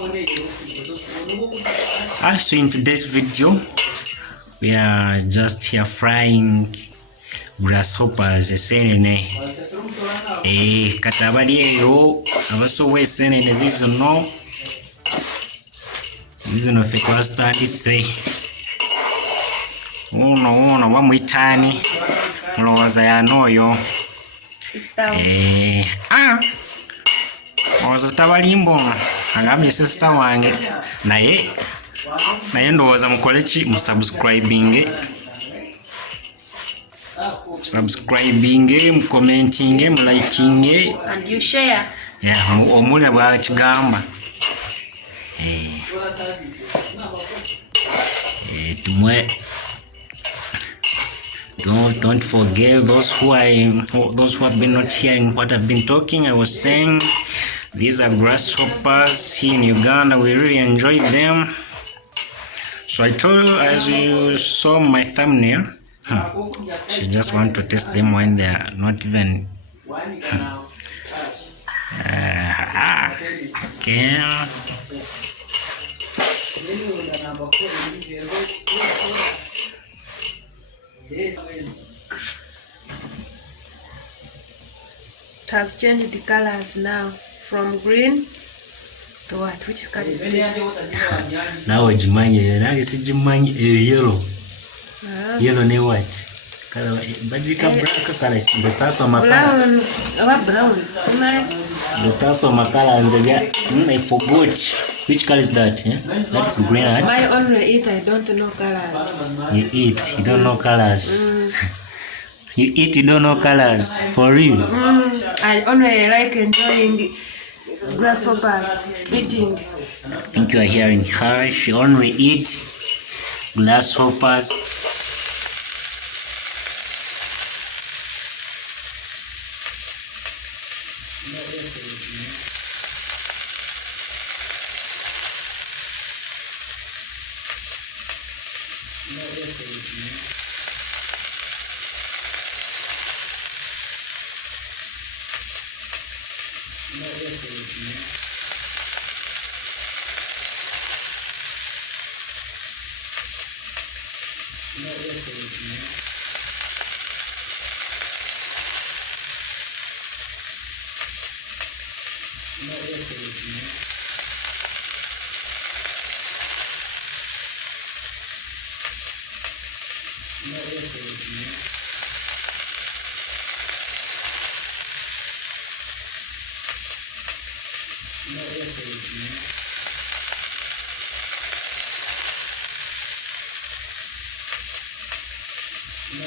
So in today's video, we are just here frying grasshoppers, esenene. Kati abali eyo abasobola esenene zino ffe twazitandise. Uno bamuyitaani mulowooza y'anooyo. Olowooza tabalimba ono agambye sisita wange naye ndowooza mukole ki? Musubscribinge, mucommentinge, mulikinge and you share. Omuli bwakigamba tumwe. Don't forget those who have been not hearing what I've been talking. I was saying these are grasshoppers here in Uganda. We really enjoy them. So I told you, as you saw my thumbnail, she just want to test them when they are not even. Okay. It has changed the colors now from green to what? Which color is this? Now yellow. Yellow ne white. Color, but you can black color. The stars on my brown. Brown. The stars on my color and I forgot. Which color is that? Yeah? That's green. I only eat, I don't know colors. You eat, you don't know colors. You eat, you don't know colors. For real? I only like enjoying grasshoppers, eating. I think you are hearing her. She only eats grasshoppers. No,